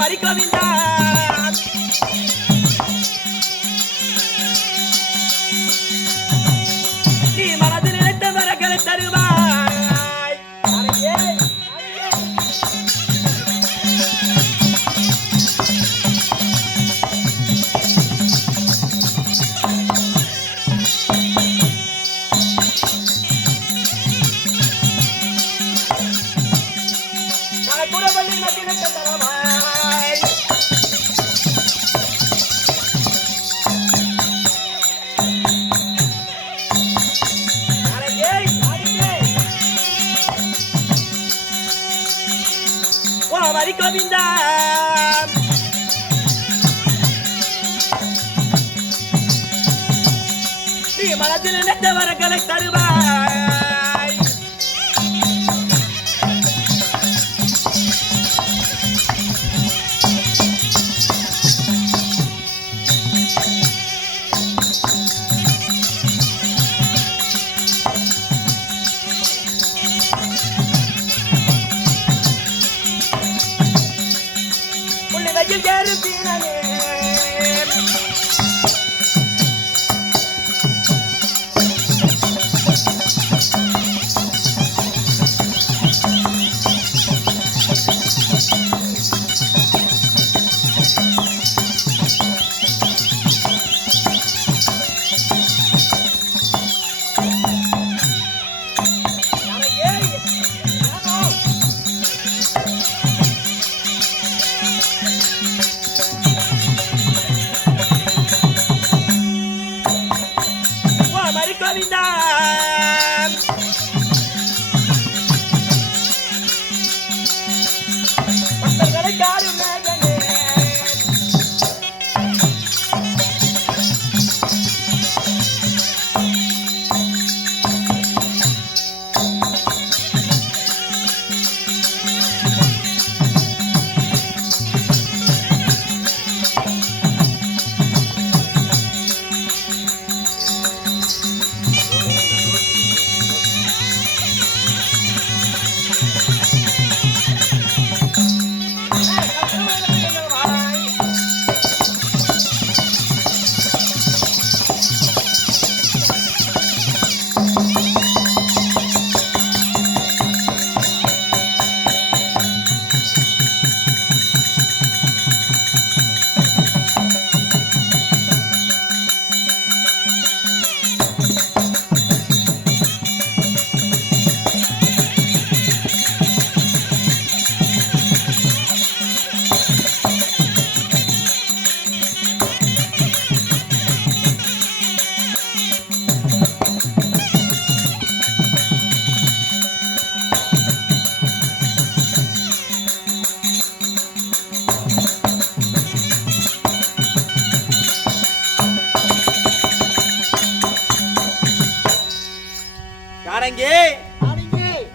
மரி கோவிந்தா நீ மனதில் நினைத்த வரகளை தருவாய். மரி கோவிந்தா நீ மனதில் நினைத்த வரங்களை தருவாய்.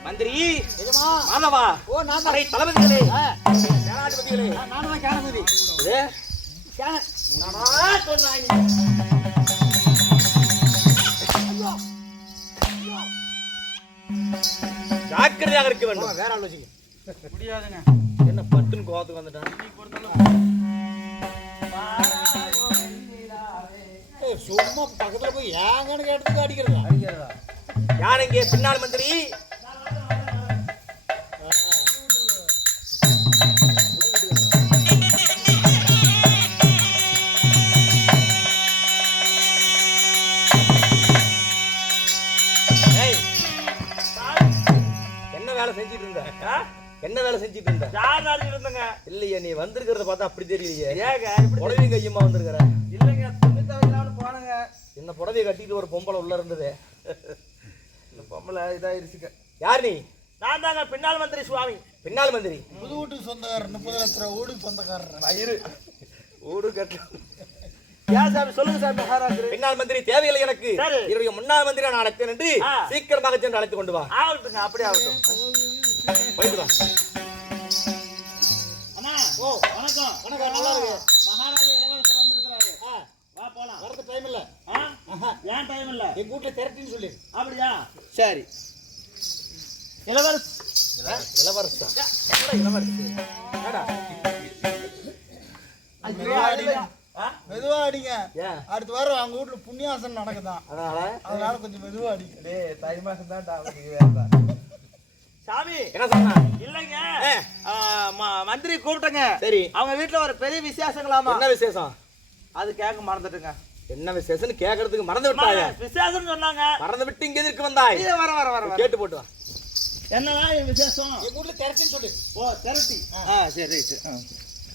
மந்திரி மாதவா தளபதிகளே சேனாதிபதிகளே நானும் சேனாதிபதி ஜாக்கிரதையாக இருக்க வேண்டும். வேற ஆலோசிக்க முடியாதுங்க. என்ன பட்டுன்னு கோவத்துக்கு வந்துட்டான். சும்மா பக்கத்துல போய் ஏங்கன்னு கேட்டதுக்கு அடிக்கிறதா? யார் இங்கே பின்னால் மந்திரி? என்ன வேலை செஞ்சிட்டு இருந்த? யார் நாடிட்டு இருந்தங்க? இல்லையா, நீ வந்திருக்கிறத பார்த்தா அப்படி தெரியலையே. ஏங்க புடவை கையுமா வந்திருக்கிற? இல்லைங்க, துணி துவைக்கலாம்னு போனங்க. என்ன புடவையை கட்டிட்டு ஒரு பொம்பளை உள்ள இருந்தது. இந்த பொம்பளை இதாயிருச்சுக்க. யார் நீ? நான் தாங்க பின்னால் மந்திரி சுவாமி. பின்னால் மந்திரி புது வீட்டுக்கு சொந்தக்காரர், 30 லட்சம் வீடுக்கு சொந்தக்காரர். வயிறு வீடு கட்ட. ஏன் சாமி சொல்லுங்க சாமி. மகாராஜர் பின்னால் மந்திரி தேவையில்லை எனக்கு. என்னுடைய முன்னாள் மந்திரி நான் அழைத்தேன் என்று சீக்கிரமாக சென்று அழைத்து கொண்டு வா. ஆகட்டுங்க, அப்படியே ஆகட்டும். போயிட்டு வா. அண்ணா ஓ வணக்கம். வணக்கம், நல்லா இருக்கு. மகாராஜா இளவரசர் வந்திருக்காரு. வா போலாம். வரது டைம் இல்ல. ஏன் டைம் இல்ல? எங்க வீட்ல திரட்டின்னு சொல்லி. அப்படியா? சரி. இளவரசர் இளவரசா? என்னடா இளவரசர்? என்னடா மெதுவா அடிங்க. ஏன் அடுத்த வாரம் அவங்க வீட்டுல புண்ணியாசனம் நடக்குதான், அதனால கொஞ்சம் மெதுவா அடிங்க. தை மாசம் தான் சாமி என்ன சொன்னா? இல்லைங்க, மந்திரி கூப்பிட்டங்க. சரி, அவங்க வீட்டுல ஒரு பெரிய விசேஷங்களாமா. என்ன விசேஷம்? அது கேட்க மறந்துட்டுங்க. என்ன விசேஷம்னு கேக்குறதுக்கு மறந்து விட்டாங்க. விசேஷம் சொன்னாங்க, மறந்து விட்டு இங்க எதுக்கு வந்தாய்? வர வர வர கேட்டு போட்டு வா. என்னவா விசேஷம்? எங்க வீட்டுல திரட்டின்னு சொல்லு. ஓ திரட்டி. சரி ரைட்டு.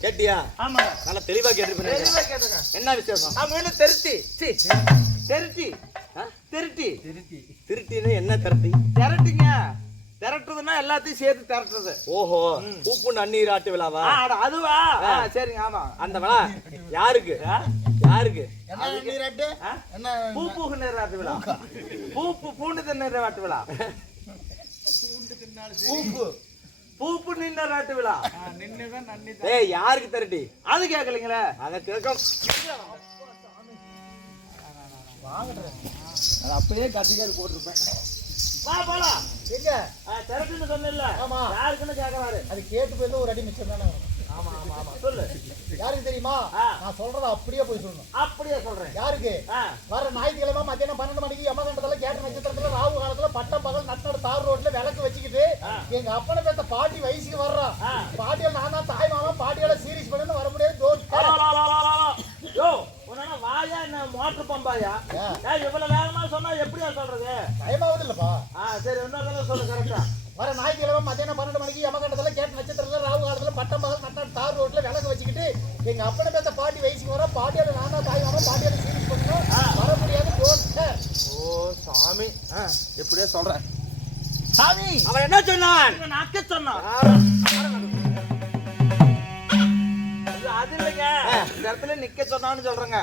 கேட்டியா? ஆமா, நல்லா தெளிவா கேட்டிருப்பேன். தெளிவா கேட்டுங்க. என்ன விசேஷம்? நம்ம வீட்டுல திருட்டி திருட்டி திருட்டி திருட்டின்னு என்ன திரட்டி? திரட்டிங்க. திரட்டுறதுன்னா எல்லாத்தையும் சேர்த்து திரட்டுறது. ஓஹோ, பூப்பு நன்னீர் ஆட்டு விழாவா? அதுவா? சரிங்க. ஆமா, அந்த விழா யாருக்கு? யாருக்கு? என்ன நீராட்டு? என்ன பூப்பு நீராட்டு விழா. பூண்டு நீராட்டு விழா. பூப்பு நீராட்டு விழா. ஏய், யாருக்கு திரட்டி? அது கேட்கலீங்களே. அத கேட்க அப்பயே கத்திக்காரு போட்டிருப்பேன். வா போலாம். எங்க திரட்டுன்னு சொன்ன. ஆமா, யாருக்குன்னு கேட்கறாரு. அது கேட்டு போய் ஒரு அடி மிச்சம் தானே. ஆமா ஆமா ஆமா, சொல்லு. யாருக்கு தெரியுமா? நான் சொல்றத அப்படியே போய் சொல்லணும். அப்படியே சொல்றேன். யாருக்கு? வர ஞாயிற்றுக்கிழமை மத்தியானம் 12 மணிக்கு யமகண்டத்துல கேட்ட நட்சத்திரத்துல ராகு காலத்துல பட்டம் பகல் நட்டோட தார் ரோட்ல விளக்கு வச்சுக்கிட்டு எங்க அப்பனை பேத்த பாட்டி வயசுக்கு வர்றான். பாட்டியால நான் தான் தாய் மாமா, பாட்டியால சீரியஸ் பண்ணு வர முடியாது. வாயா என்ன மோட்டர் பம்பாயா? இவ்வளவு வேகமா சொன்னா எப்படியா சொல்றது? பயமாவது இல்லப்பா. சரி, என்ன சொல்லு கரெக்டா. வர ஞாயிற்றுக்கிழமை மத்தியானம் 12 மணிக்கு யமகண்டத்துல கேட்ட நட்சத்திரத்துல ராகு காலத்துல பட்டம் பகல் நட்டோட தார் ரோட்ல விளக்கு வச்சுக்கிட்டு எங்க அப்பனை பேத்த பாட்டி வயசுக்கு வர பாட்டியால நான் தான் தாய் மாமா, பாட்டியால சீரியஸ் பண்ணணும் வர முடியாது. ஓ சாமி, எப்படியே சொல்றேன். சாமி, அவன் என்ன சொன்னான்? நாக்க சொன்னான். அது இல்லைங்க, இந்த இடத்துல நிக்க சொன்னான்னு சொல்றேங்க.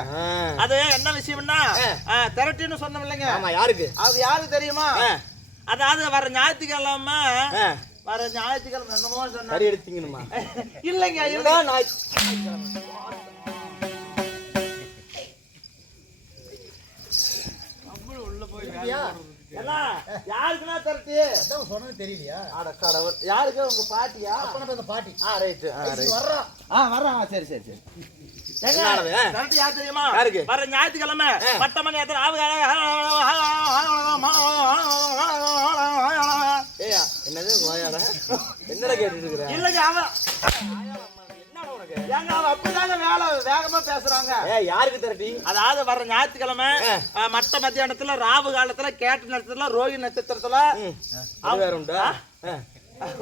அது என்ன விஷயம்னா, திரட்டின்னு சொன்னோம் இல்லைங்க. ஆமா, யாருக்கு? அது யாருக்கு தெரியுமா? அதாவது வர ஞாயிற்றுக்கிழமை என்னமோ சொன்ன. சரி எடுத்தீங்கம்மா. இல்லைங்க, இல்ல உள்ள போய் யாருக்குன்னா திரட்டி சொன்னது தெரியலையா? அட கடவுள், யாருக்கு? உங்க பாட்டியா? அப்பனை பேத்த பாட்டி. ரைட்டு வர்றான். சரி சரி சரி. யார் தெரியுமா? வர ஞாயிற்றுக்கிழமை 10 மணி நேரத்தில் என்னடா கேட்டுட்டு இருக்கிற? இல்லைங்க, அவன் அப்படிதாங்க வேகமா பேசுறாங்க. யாருக்கு திரட்டி? அதாவது வர ஞாயிற்றுக்கிழமை மட்ட மத்தியானத்துல ராவு காலத்துல கேட்ட நட்சத்திரத்துல ரோஹி நட்சத்திரத்துல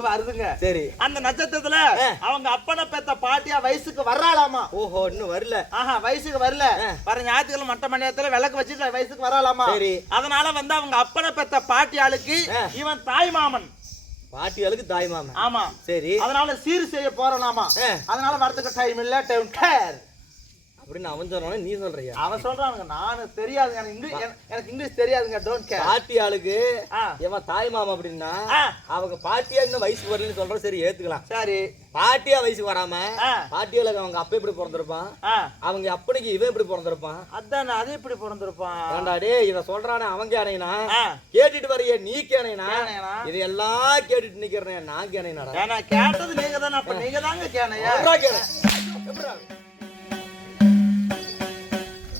வருதுங்க. சரி, அந்த நட்சத்திரத்துல அவங்க அப்பனை பெத்த பாட்டியா வயசுக்கு வர்றாளாமா. ஓஹோ, இன்னும் வரல. வயசுக்கு வரல. வர ஞாயிற்றுக்கிழமை மட்ட மணியத்துல விளக்கு வச்சுட்டு வயசுக்கு வராளாமா. சரி, அதனால அவங்க அப்பனை பெத்த பாட்டியாளுக்கு இவன் தாய் மாமன். பாட்டியாளுக்கு தாய் மாமன். ஆமா, சரி. அதனால சீர் செய்ய போறானாமா. அதனால வரதுக்கு டைம் இல்ல, டைம் கேர் அப்படின்னு அவன் சொன்னானே, நீ சொல்றியா? அவன் சொல்றானுங்க, நானு தெரியாது, எனக்கு இங்கிலீஷ் தெரியாதுங்க. Don't care. பாட்டியாளுக்கு இவன் தாய் மாமா அப்படின்னா அவங்க பாட்டியா இன்னும் வயசுக்கு வரலன்னு சொல்ற. சரி, ஏத்துக்கலாம். சரி, பாட்டியா வயசுக்கு வராம பாட்டியாளுக்கு அவங்க அப்பா எப்படி பிறந்திருப்பான், அவங்க அப்பனுக்கு இவன் எப்படி பிறந்திருப்பான்? அதான், அது எப்படி பிறந்திருப்பான்? ஏண்டாடே, இவன் சொல்றானே அவன் கேனைனா கேட்டுட்டு வரைய நீ கேனைனா? இது எல்லாம் கேட்டுட்டு நிக்கிறேன் நான் கேனைனாடா. ஏன்னா கேட்டது நீங்க தானே, அப்ப நீங்க தாங்க கேனையா?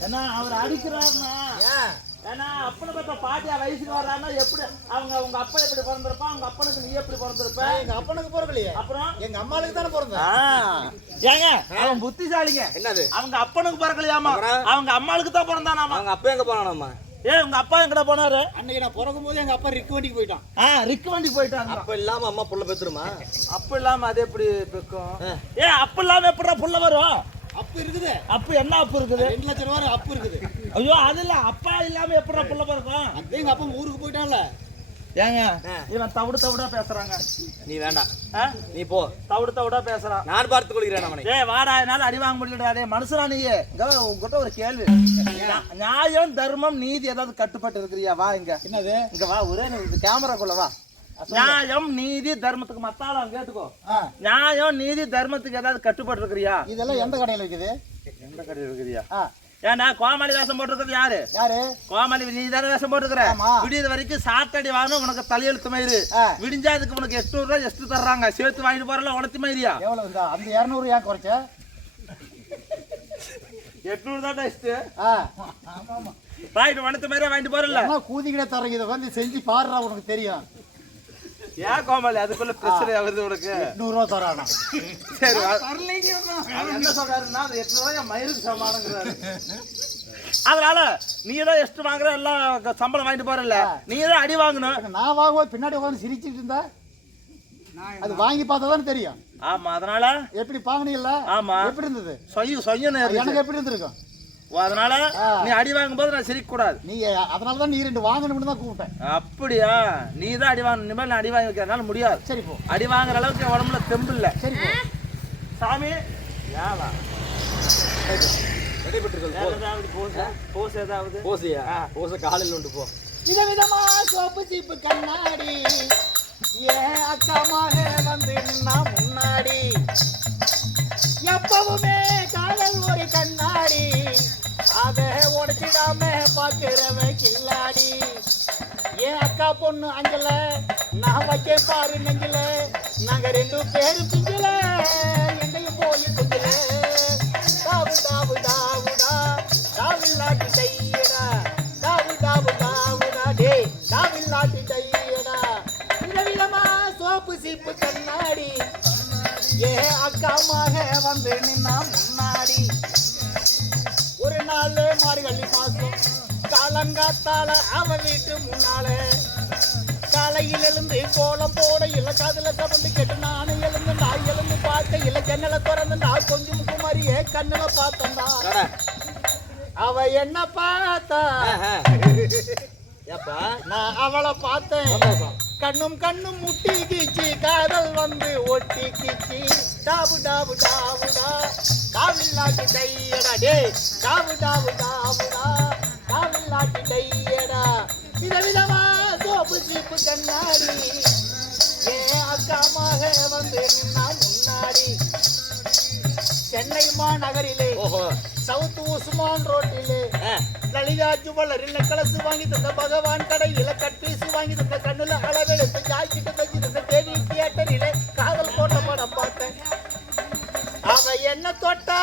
ஏன்னா அவர் அடிக்கிறாருன்னா, ஏன்னா அப்பனை பத்த பாட்டியா வயசுக்கு வர்றாருன்னா எப்படி அவங்க அப்பா எப்படி பிறந்திருப்பான், அவங்க அப்பனுக்கு நீ எப்படி பிறந்திருப்ப? எங்க அப்பனுக்கு பிறக்கலையே, அப்புறம் எங்க அம்மாளுக்கு தானே பிறந்தான். ஏங்க அவன் புத்திசாலிங்க. என்னது? அவங்க அப்பனுக்கு பிறக்கலையாமா, அவங்க அம்மாளுக்கு தான் பிறந்தானாமா. அவங்க அப்பா எங்க போனானாமா? உங்க அப்பா எங்கடா போனாரு? அன்னைக்கு நான் பிறக்கும் போது எங்க அப்பா ரிக்கு வண்டிக்கு போயிட்டான். ரிக்கு வண்டிக்கு போயிட்டான். அப்ப இல்லாம அம்மா புள்ள பெத்துருமா? அப்ப இல்லாம அது எப்படி பெக்கும்? அப்ப இல்லாம எப்படா புள்ள வரும்? அப்பு இருக்குது. அப்பு என்ன அப்பு இருக்குது? 2 லட்சம் ரூபாய் அப்பு இருக்குது. ஐயோ, அது இல்ல, அப்பா இல்லாம எப்படா புள்ள பிறக்கும்? எங்க அப்பா ஊருக்கு போயிட்டான்ல. ஏங்க இவன் தவிடா பேசுறாங்க. நீ வேண்டாம், நீ போ. தவிடா பேசுறான். நான் பார்த்துக் கொள்கிறேன் அவனை. வாடா, என்னால அடி வாங்க முடியலடா. மனுஷனா நீ? உங்ககிட்ட ஒரு கேள்வி. நியாயம், தர்மம், நீதி ஏதாவது கட்டுப்பட்டு இருக்கிறியா? வா இங்க. என்னது? இங்க வா, ஒரே கேமராக்குள்ள வா. நியாயம், நீதி, தர்மத்துக்கு மத்தாலும் கேட்டுக்கோ. நியாயம், நீதி, தர்மத்துக்கு ஏதாவது கட்டுப்பட்டு இருக்கிறியா? இதெல்லாம் எந்த கடையில இருக்குது? எந்த கடையில இருக்கிறியா? ஏன்னா கோமாளி வேஷம் போட்டுருக்கிறது யாரு? கோமாளி நீ தானே வேஷம் போட்டுக்கிற. விடியது வரைக்கும் சாட்டடி வாங்க உனக்கு தலையெழுத்து மயிறு. விடிஞ்சா அதுக்கு உனக்கு 800 ரூபாய் எஸ்ட் தர்றாங்க. சேர்த்து வாங்கிட்டு போறல உனத்தி மயிரியா? எவ்வளவு? அந்த 200 ஏன் குறைச்ச? 800 தான் டெஸ்ட். ஆமா ஆமா ரைட் வனத்து மாதிரி வாங்கிட்டு போறல. கூதிக்கிட்டே தரங்க இதை வந்து செஞ்சு பாருடா உனக்கு தெரியும். ஏன் கோமாளி அதுக்குள்ள பிரச்சனை வருது உனக்கு? 800 ரூபா தரானா? சரி என்ன சொல்றாருன்னா அது 800 ரூபாய் மயிருக்கு சமானங்கிறாரு. அதனால நீ தான் எஸ்ட் வாங்குற எல்லாம் சம்பளம் வாங்கிட்டு போறல, நீ தான் அடி வாங்கணும். நான் வாங்குவோம் பின்னாடி உட்காந்து சிரிச்சுட்டு இருந்தா அது வாங்கி பார்த்தா தானே தெரியும். ஆமா அதனால எப்படி பாங்கினீங்கல்ல? ஆமா எப்படி இருந்தது? சொய்யன்னு எனக்கு எப்படி இருந்திருக்கும்? அதனால நீ அடி வாங்கும் போது நான் சிரிக்க கூடாது. நீ அதனாலதான் நீ 2 வாங்கணும்னு தான் கூப்பிட்டேன். அப்படியா? நீ தான் அடி வாங்கணும். இனிமேல் நான் அடி வாங்கி வைக்கிறதுனால முடியாது. சரி போ. அடி வாங்குற அளவுக்கு உடம்புல தெம்பு இல்ல. சரி போ சாமி. ஏவா காலையில் உண்டு போ. விதவிதமா சோப்பு சீப்பு கண்ணாடி ஏன் அக்காமாக வந்து நின்னா முன்னாடி எப்பவுமே காதல் ஒரு கண்ணாடி அதை உடைச்சிடாம பாக்குறவன் கில்லாடி. ஏன் அக்கா பொண்ணு அஞ்சல நான் வைக்க பாரு நெஞ்சல நாங்க 2 பேரும் பிஞ்சல எங்கேயும் போய் குஞ்சல தாவு தாவு தாவுடா தாவில்லாட்டி தையடா தாவு தாவு தாவுடா டே தாவில்லாட்டி தையடா. விதவிதமா சோப்பு சீப்பு கண்ணாடி ஏன் அக்காமாக வந்து நின்னா முன்னாடி. ஒரு நாள் மார்கழி மாசம் காலங்காத்தால அவ வீட்டு முன்னால காலையில் எழுந்து கோலம் போட இல்ல காதுல கவந்து கேட்டு நானும் எழுந்து நான் எழுந்து பார்க்க இல்ல ஜன்னலை திறந்து நான் கொஞ்சம் குமாரிய கண்ணுல பார்த்தா அவ என்ன பார்த்தா நான் அவளை பார்த்தேன். கண்ணும் கண்ணும் முட்டி கீச்சி காதல் வந்து ஒட்டி கீச்சி டாபு டாபு டாபுடா காவில்லாட்டி டையடா டே டாபு டாபு டாபுடா காவில்லாட்டி டையடா. விதவிதமா சோப்பு சீப்பு கண்ணாடி ஏன் அக்காமாக வந்து நின்னா முன்னாடி. சென்னை மாநகரிலே சவுத் உஸ்மான் ரோட்டிலே லலிதா ஜுவல்லரில் கலசு வாங்கி தந்த பகவான் கடையில கட்பீசு வாங்கி தந்த கண்ணுல அளவெடுத்து ஜாய்க்கிட்டு வச்சு தந்த தேவி தியேட்டரிலே காதல் போட்ட படம் பார்த்தேன். அவ என்ன தொட்டா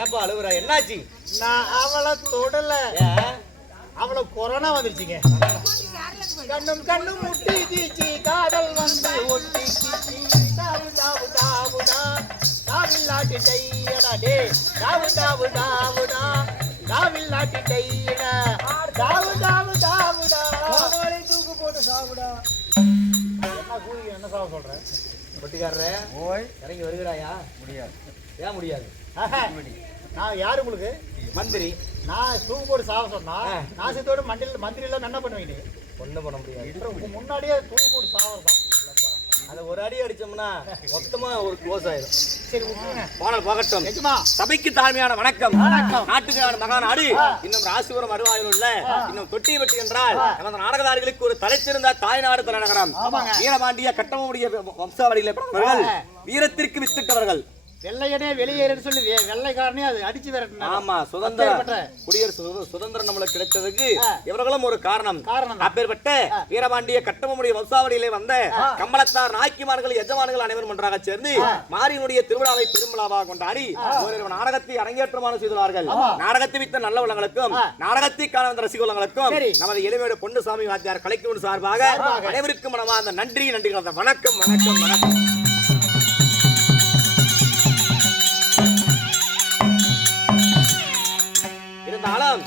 ஏப்பா அழுகுறா என்னாச்சு? நான் அவளை தொடல, அவளை கொரோனா வந்துருச்சுங்க. கண்ணும் கண்ணும் முட்டி கீச்சி காதல் வந்து ஒட்டி கீச்சி தாவு தாவு தாவுடா தாவில்லாட்டி டையடா டே தாவு தாவு தாவுடா தாவில்லாட்டி டையடா தாவு தாவு தாவுடா தூக்கு போட்டு சாவுடா. என்ன கூலி என்ன சாவ சொல்றேன்? பொட்டிக்காரரே ஓய் இறங்கி வருகிறாயா? முடியாது. ஏன் முடியாது? நான் யாரு உங்களுக்கு? மந்திரி. நான் தூக்கு போட்டு சாவ சொன்னா நாசத்தோட மந்திரி எல்லாம் என்ன பண்ணுவீங்க? ஒண்ணும் பண்ண முடியாது. முன்னாடியே தூக்கு போட்டு சாவறதான். அதை ஒரு அடி அடிச்சோம்னா மொத்தமா ஒரு க்ளோஸ் ஆயிடும். சரி விட்டுருங்க. பாடல் போகட்டும். சபைக்கு தாழ்மையான வணக்கம். நாட்டுக்கான மகாநாடு இன்னும் ராசிபுரம் அருவாயில் உள்ள இன்னும் தொட்டியப்பட்டி என்றால் நமது நாடகதாரிகளுக்கு ஒரு தலைச்சிறந்த தாய்நாடு தலைநகரம். வீரபாண்டிய கட்டமுடைய வம்சாவளியிலே பிறந்தவர்கள், வீரத்திற்கு வித்திட்டவர்கள். வெள்ளையனே வெளியேறன்னு சொல்லி வெள்ளைக்காரனே அது அடிச்சு விரட்டினா. ஆமா குடியரசு சுதந்திரம் நம்மளுக்கு கிடைச்சதுக்கு இவர்களும் ஒரு காரணம். அப்பேற்பட்ட வீரபாண்டிய கட்டமுடைய வம்சாவளியிலே வந்த கம்பளத்தார் நாய்க்குமார்கள் எஜமான்கள் அனைவரும் ஒன்றாக சேர்ந்து மாரியினுடைய திருவிழாவை பெருமிழாவாக கொண்டாடி ஒரு நாடகத்தை அரங்கேற்றமான செய்துள்ளார்கள். நாடகத்தை வித்த நல்ல உள்ளங்களுக்கும் நாடகத்தை காண வந்த ரசிகர்களுக்கும் நமது எளிமையோட பொன்னுசாமி வாத்தியார் கலைக்குழு சார்பாக அனைவருக்கும் மனமார்ந்த நன்றி நன்றி. வணக்கம் வணக்கம் வணக்கம். இருந்தாலும்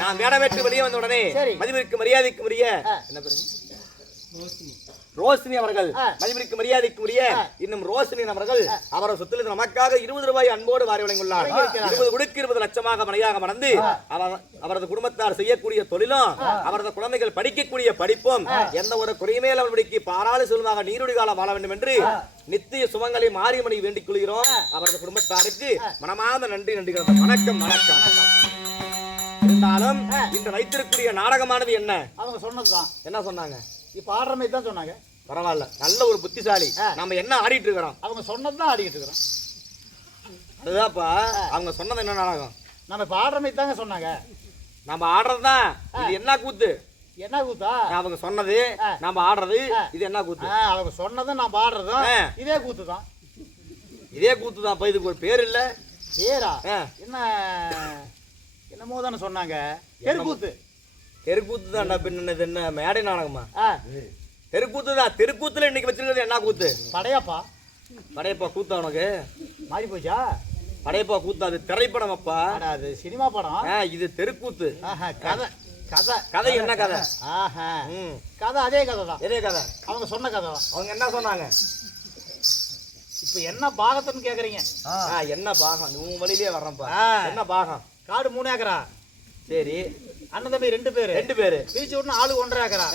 நான் வேட வெட்டு வெளியே வந்த உடனே மதிப்பிற்கு மரியாதைக்கு உரிய என்ன பேரு? ரோஷினி அவர்கள், மதிப்பிற்கு மரியாதைக்கு உரிய இன்னும் ரோஷினி அவர்கள் அவரது சொத்தில் நமக்காக 20 ரூபாய் அன்போடு வாரி வழங்கியுள்ளார். 20 கொடுக்கு 20 லட்சமாக மனையாக மறந்து அவரது குடும்பத்தார் செய்யக்கூடிய தொழிலும் அவரது குழந்தைகள் படிக்கக்கூடிய படிப்பும் எந்த ஒரு குறையுமே அவர்களுக்கு பாராளு செல்வமாக நீருடி காலம் வாழ வேண்டும் என்று நித்திய சுமங்களை மாரியம்மனை வேண்டிக் கொள்கிறோம். அவரது குடும்பத்தாருக்கு மனமார்ந்த நன்றி நன்றி. வணக்கம் வணக்கம். இருந்தாலும் இன்று வைத்திருக்கக்கூடிய நாடகமானது என்ன? அவங்க சொன்னதுதான். என்ன சொன்னாங்க? இப்ப ஆடுற மாதிரி தான் சொன்னாங்க. பரவாயில்ல, நல்ல ஒரு புத்திசாலி. நம்ம என்ன ஆடிட்டு இருக்கிறோம்? அவங்க சொன்னதுதான் ஆடிட்டு இருக்கிறோம். அதுதான்ப்பா அவங்க சொன்னது. என்ன நாடகம்? நம்ம இப்ப ஆடுற மாதிரி தாங்க சொன்னாங்க. நம்ம ஆடுறதுதான். இது என்ன கூத்து? என்ன கூத்தா? அவங்க சொன்னது நம்ம ஆடுறது. இது என்ன கூத்து? அவங்க சொன்னதும் நான் ஆடுறதும் இதே கூத்து தான். இதே கூத்து தான். இதுக்கு ஒரு பேர் இல்ல. பேரா ஆ. என்னமோ தானே சொன்னாங்க. தெருக்கூத்து. தெருக்கூத்து தான் பின்னது என்ன மேடை நாடகமா? ஆ. தெருக்கூத்து தான். தெருக்கூத்துல இன்னைக்கு வச்சிருக்கிறது என்ன கூத்து? படையாப்பா. படையப்பா கூத்தா உனக்கு மாறி போச்சா? படையப்பா கூத்து அது திரைப்படம் அப்பா. அது சினிமா படம். இது தெருக்கூத்து. கதை கதை கதை என்ன கதை? ஆஹா. கதை அதே கதை தான். எதே கதை? அவங்க சொன்ன கதை தான். அவங்க என்ன சொன்னாங்க? இப்ப என்ன பாகத்துன்னு கேக்குறீங்க? என்ன பாகம்? உன் வழியிலே வர்றேன்ப்பா. என்ன பாகம்? காடு 3 ஏக்கரா. சரி. அண்ணன் தம்பி 2 பேரு. பிரிச்சு விட்டு ஆளு 1.5 ஏக்கரா.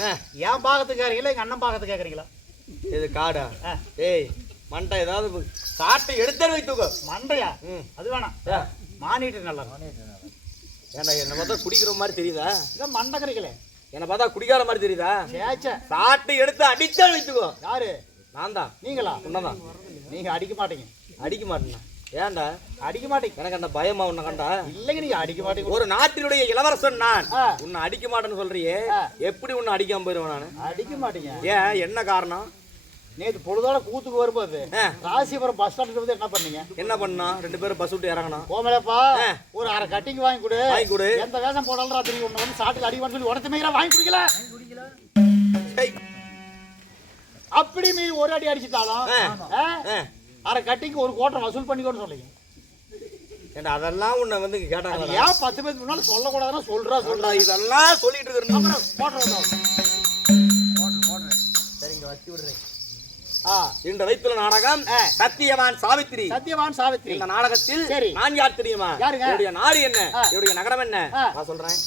என் பாகத்துக்கு கேக்குறீங்களா எங்க அண்ணன் பாகத்துக்கு கேக்குறீங்களா? இது காடா? ஏய் மண்டை ஏதாவது சாட்டை எடுத்து வைத்துக்கோ. மண்டையா? அது வேணாம். மானிட்டு நல்லா. ஏன்டா என்ன பார்த்தா குடிக்கிற மாதிரி தெரியுதா? இதான் மண்டை கறிக்கல. என்ன பார்த்தா குடிக்கார மாதிரி தெரியுதா? சேச்சே. சாட்டை எடுத்து அடித்தா வைத்துக்கோ. யாரு? நான் தான். நீங்களா? உன்னதான். நீங்க அடிக்க மாட்டீங்க. அடிக்க மாட்டேனா? ஏன்டா அடிக்க மாட்டீங்க? எனக்கு அந்த பயமா உன்னை கண்டா? இல்லைங்க, நீங்க அடிக்க மாட்டீங்க. ஒரு நாட்டினுடைய இளவரசன் நான். உன்னை அடிக்க மாட்டேன்னு சொல்றியே, எப்படி உன்னை அடிக்காம போயிருவேன் நானு? அடிக்க மாட்டீங்க. ஏன் என்ன காரணம்? நேற்று பொழுதோட கூத்துக்கு வரும்போது ராசிபுரம் பஸ் ஸ்டாண்டுக்கு வந்து என்ன பண்ணீங்க? என்ன பண்ணா? 2 பேரும் பஸ் விட்டு இறங்கணும். கோமலப்பா ஒரு அரை கட்டிங் வாங்கி கொடு. வாங்கி கொடு. எந்த வேஷம் போடாலும் ராத்திரி ஒண்ணு வந்து சாட்டுக்கு அடிவான்னு சொல்லி உடச்சு மீறா வாங்கி குடிக்கல. அப்படி மீறி ஒரு அடி அடிச்சுட்டாலும் அரை கட்டிக்கு 1 கோட்டை வசூல் பண்ணிக்கோன்னு சொல்லுங்க. அதெல்லாம் உன்னை வந்து கேட்டாங்க. ஏன் 10 பேருக்கு முன்னாலும் சொல்லக்கூடாதுன்னா சொல்றா. இதெல்லாம் சொல்லிட்டு இருக்கிறேன். சரிங்க, வச்சு விடுறேன். இந்த வைத்துள்ள நாடகம் சத்தியவான் சாவித்திரி. சத்தியவான் சாவித்திரி. இந்த நாடகத்தில் சரி நான் யார் தெரியுமா? என்னுடைய நாடு என்ன, என்னுடைய நகரம் என்ன? நான் சொல்றேன்.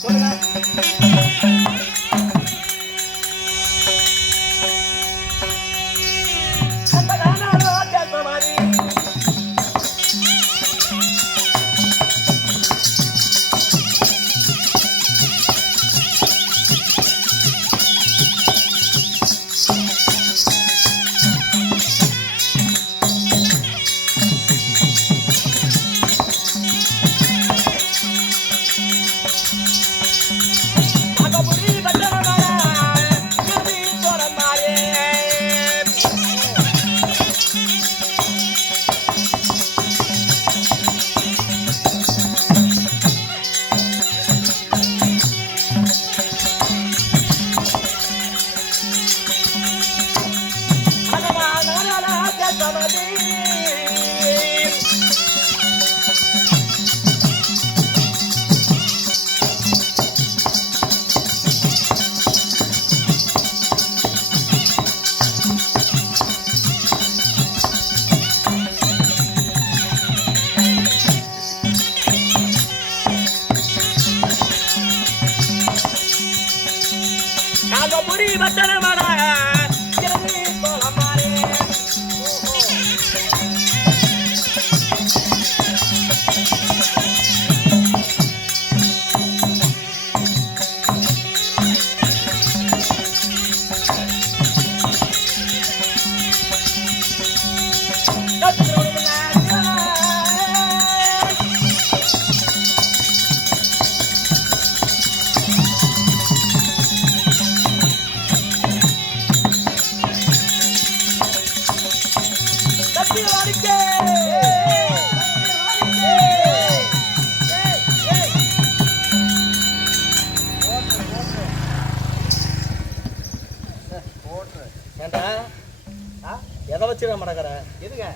எதை வச்சிட மாட்டேங்கிற? எதுங்க?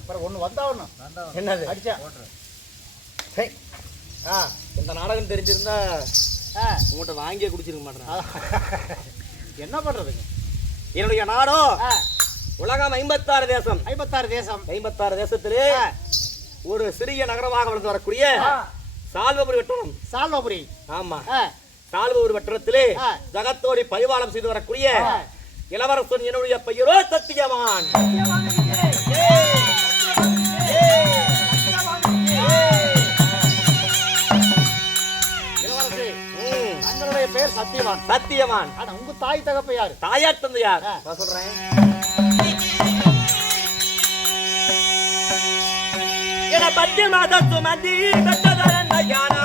அப்புறம் ஒண்ணு வந்தா ஒண்ணு என்னது? அடிச்சா இந்த நாடகம் தெரிஞ்சிருந்தா உங்கள்கிட்ட வாங்கியே குடிச்சிருக்க மாட்டேன். என்ன பண்றதுங்க? என்னுடைய நாடோ உலகம் 56 தேசம். 56 தேசம். 56 தேசத்திலே ஒரு சிறிய நகரமாக வளர்ந்து வரக்கூடிய சால்வபுரி வட்டணம். சால்வபுரி. ஆமா, சால்வபுரி வட்டணத்திலே ஜகத்தோடி பரிவாளம் செய்து வரக்கூடிய இளவரசன் என்னுடைய பெயரோ சத்தியவான். இளவரசி, தங்களுடைய பெயர் சத்தியவான். சத்தியவான். ஆனா உங்க தாய் தகப்ப யாரு? தாயார் தந்தையார் நான் சொல்றேன். என 10 மாதம் சுமந்தி பெற்றதரன் ஐயானா.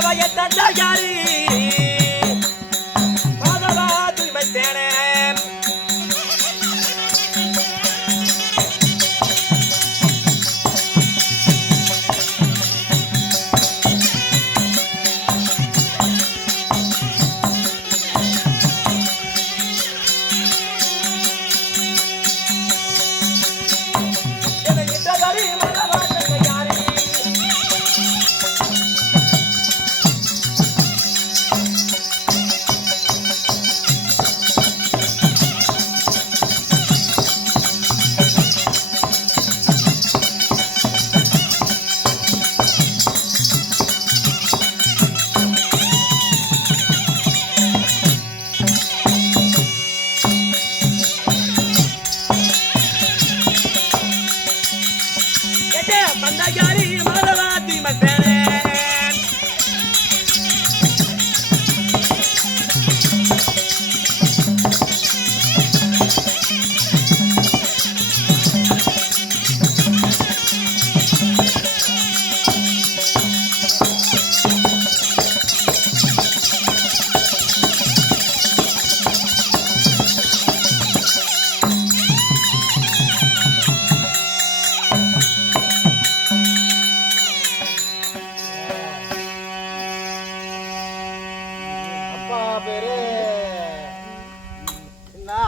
மாதவைய தந்தாரி மாதவா தூய்மை தேனே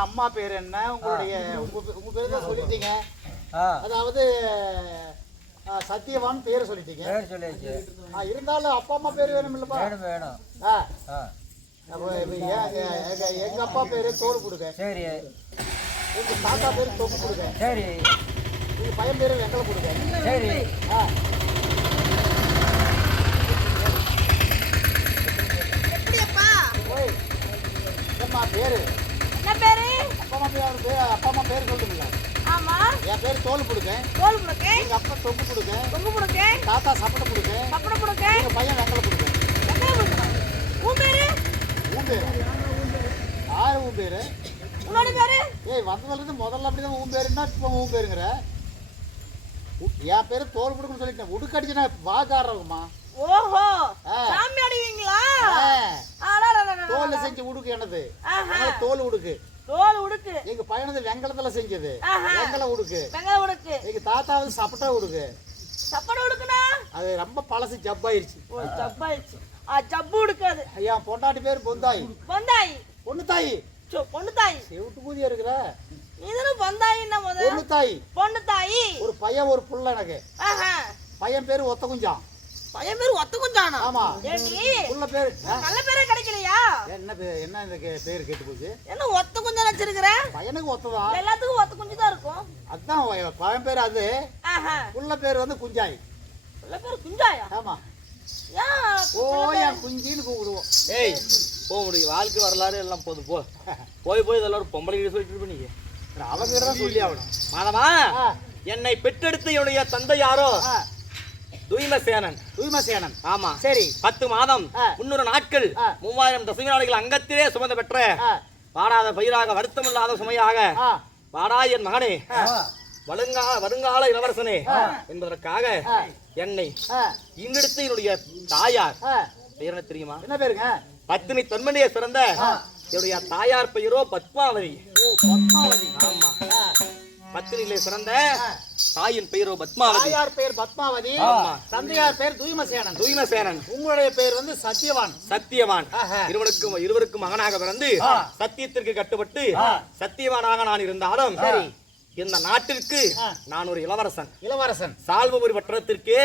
அம்மா பேர் என்ன? உங்களுடைய உங்க பேர் தான் சொல்லிட்டீங்க. அதாவது சத்தியவான் பேர் சொல்லிட்டீங்க. இருந்தாலும் அப்பா அம்மா பேர் வேணும் இல்லப்பா? வேணும். எங்க அப்பா பேரு தோல் கொடுங்க. சரி. எங்க தாத்தா பேரு தொப்பு கொடுங்க. சரி. எங்க பையன் பேரு வெங்கல கொடுங்க. சரி. என்னம்மா பேரு? என்ன பேரு? அப்பா அம்மா பேர் சொல்லுங்க. ஆமா. என் பேர் தோல் கொடுங்க. தோல் கொடுங்க. எங்க அப்பா தொப்பு கொடுங்க. தொப்பு கொடுங்க. தாத்தா சப்பட கொடுங்க. சப்பட கொடுங்க. எங்க பையன் வெங்கல கொடுங்க. வெங்கல கொடுங்க. உன் பேரு? உன் பேரு? யாரு உன் பேரு? உன்னோட பேரு? ஏய் வந்ததுல இருந்து முதல்ல அப்படிதான் உன் பேருன்னா இப்போ உன் பேருங்கற. என் பேரு தோல் கொடுக்குன்னு சொல்லிட்டேன். உடுக்கடிச்சு நான் வாகாறவங்கம்மா. ஓஹோ. சாமி அடிவீங்களா? தோல்ல செஞ்ச உடுக்கு என்னது? தோல் உடுக்கு. தோல் உடுக்கு. எங்க பையனது வெங்கலத்துல செஞ்சது. வெங்கல உடுக்கு. வெங்கல உடுக்கு. எங்க தாத்தாவது சப்பட்டா உடுக்கு. சப்பட உடுக்குனா? அது ரொம்ப பழசு ஜப்பாயிருச்சு. ஓ ஜப்பாயிருச்சு. ஜப்பு உடுக்காது. ஐயா பொண்டாட்டி பேர் பொந்தாய். பொந்தாய். பொண்ணு தாய். பொண்ணு தாய். செவுட்டு பூதியா இருக்குற. நீதான பொந்தாயின்னா முதல்ல. பொண்ணு தாய். பொண்ணு தாய். ஒரு பையன் ஒரு புள்ள எனக்கு. பையன் பேரு ஒத்த குஞ்சான். பையன் பேரு ஒத்த குஞ்சானா? ஆமா. ஏண்டி? புள்ள பேரு நல்ல பேரே கிடைக்கலையா? என்ன பேர்? என்ன இந்த பேர் கேட்டு போகுது? என்ன ஒத்த குஞ்சா வச்சிருக்கற? பையனுக்கு ஒத்ததான். எல்லாத்துக்கும் ஒத்த குஞ்சு தான் இருக்கும். அதான் பையன் பேர் அது. புள்ள பேர் வந்து குஞ்சாய். புள்ள பேர் குஞ்சாயா? ஆமா. யா ஓயா குஞ்சின்னு கூப்பிடுவோம். ஏய் போ முடியும். வாழ்க்கை வரலாறு எல்லாம் போதும் போ. போய் இதெல்லாம் ஒரு பொம்பளை கிட்ட சொல்லிட்டு பண்ணீங்க. அவங்க தான் சொல்லி ஆகணும். மாதவா என்னை பெற்றெடுத்த என்னுடைய தந்தை யாரோ? தூய்மசேனன். தூய்மசேனன். ஆமா. சரி. 10 மாதம் 300 நாட்கள் 3000 தசமி நாடுகள் அங்கத்திலே சுமந்த பெற்ற வாடாத பயிராக வருத்தமில்லாத சுமையாக வாடா என் மகனே வருங்கால இளவரசனே என்பதற்காக என்னை இங்கெடுத்து என்னுடைய தாயார் பெயர் என்ன தெரியுமா? என்ன பேருங்க? பத்தினி தொன்மனியை சிறந்த என்னுடைய தாயார் பெயரோ பத்மாவதி. பத்மாவதி. ஆமா. பத்தினிலே சிறந்த தாயின் பெயரோ பத்மாவதி. தாயார் பெயர் பத்மாவதி. தந்தையார் பெயர் தூய்மசேனன். தூய்மசேனன். உங்களுடைய பெயர் வந்து சத்தியவான். சத்தியவான். இருவருக்கும் மகனாக பிறந்து சத்தியத்திற்கு கட்டுப்பட்டு சத்தியவானாக நான் இருந்தாலும் இந்த நாட்டிற்கு நான் ஒரு இளவரசன். இளவரசன். சால்வபுரி வட்டத்திற்கு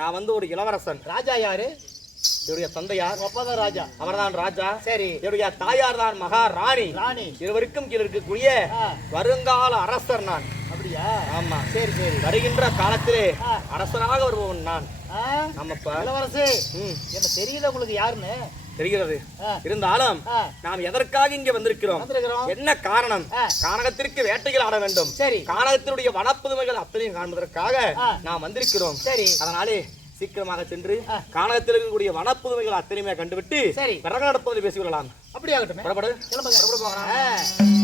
நான் வந்து ஒரு இளவரசன். ராஜா யாரு? என்னுடைய தந்தையார் ஒப்பத ராஜா. அவர்தான் ராஜா. சரி. என்னுடைய தாயார் தான் மகாராணி. ராணி. இருவருக்கும் கீழ் இருக்கக்கூடிய வருங்கால அரசர் நான். அப்படியா? ஆமா. சரி சரி. வருகின்ற காலத்திலே அரசராக வருபவன் நான். ஆமாப்பா. இளவரசே என்ன தெரியல உங்களுக்கு யாருன்னு? தெரிகிறது. இருந்தாலும் நாம் எதற்காக இங்க வந்திருக்கிறோம்? என்ன காரணம்? கானகத்திற்கு வேட்டைகள் ஆட வேண்டும். சரி. கானகத்தினுடைய வனப்புதுமைகள் அத்தனையும் காண்பதற்காக நாம் வந்திருக்கிறோம். சரி. அதனாலே சீக்கிரமாக சென்று கானகத்தில் இருக்கக்கூடிய வனப்புதுமைகள் அத்தனையுமே கண்டுவிட்டு சரி பிறகு நடப்பதை பேசிக்கொள்ளலாம். அப்படி ஆகட்டும். புறப்படு. கிளம்புங்க.